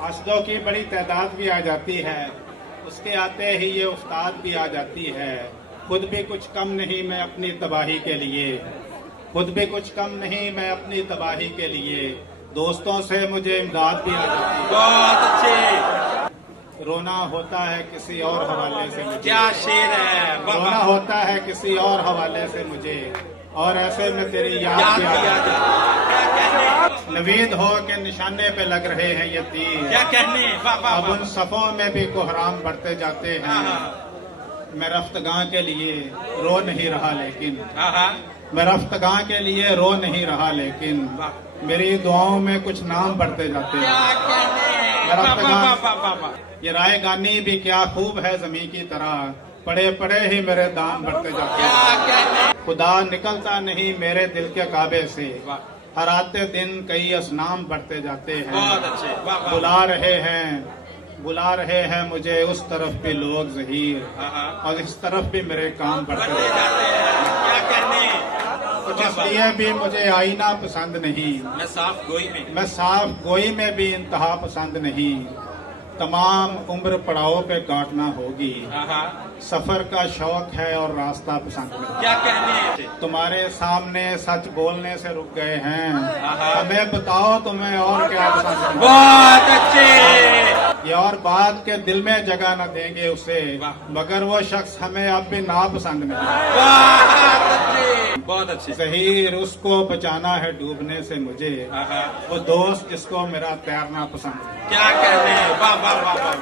असदों की बड़ी तादाद भी आ जाती है, उसके आते ही ये उस्ताद भी आ जाती है। खुद भी कुछ कम नहीं मैं अपनी तबाही के लिए, खुद भी कुछ कम नहीं मैं अपनी तबाही के लिए, दोस्तों से मुझे इमदाद भी आ जाती है। बहुत अच्छे, रोना होता है किसी और हवाले से मुझे, क्या शेर है। वाह, रोना वाह। होता है किसी और हवाले से मुझे, और ऐसे में तेरी याद याद भी आ भी आ जाती है। जाती है। क्या कहने, नवीद हो के निशाने पे लग रहे हैं ये तीर, क्या कहने। वाह वाह अब वाह। उन सफों में भी कोहराम बढ़ते जाते हाँ, हैं। हाँ, मैं रफ्तगां के लिए रो नहीं रहा लेकिन, हाँ, हाँ। मैं रफ्तगां के लिए रो नहीं रहा लेकिन, वाह। मेरी दुआओं में कुछ नाम बढ़ते जाते क्या हैं। कहने। मेरा वाह, वाह, पैगाम- वाह, वाह, वाह, वाह। ये राय गानी भी क्या खूब है जमी की तरह, पड़े पड़े ही मेरे दाम बढ़ते जाते क्या हैं। कहने। खुदा निकलता नहीं मेरे दिल के काबे से, वाह, हर आते दिन कई असनाम बढ़ते जाते हैं। बहुत अच्छे। वाह वाह। बुला रहे हैं मुझे उस तरफ भी लोग ज़हीर, हाँ, हाँ। और इस तरफ भी मेरे काम बढ़ते बढ़ते जाते हैं। जाते हैं। क्या कहने। कुछ वाह, वाह। इसलिए भी मुझे आईना पसंद नहीं, मैं साफ गोई में। मैं साफ गोई में भी इंतहा पसंद नहीं, तमाम उम्र पड़ाव पे काटना होगी, हाँ, हाँ। सफर का शौक है और रास्ता पसंद नहीं। क्या कहने। तुम्हारे सामने सच बोलने से रुक गए हैं, हाँ। हमें बताओ तुम्हें और क्या पसंद है। बहुत अच्छे। ये और बात के दिल में जगह न देंगे उसे, वाह। मगर वो शख्स हमें अब भी नापसंद नहीं। बहुत अच्छे, बहुत अच्छे। ज़हीर उसको बचाना है डूबने से मुझे, हाँ, हाँ। वो दोस्त जिसको मेरा तैरना पसंद है। क्या कहने। वाह वाह वाह वाह।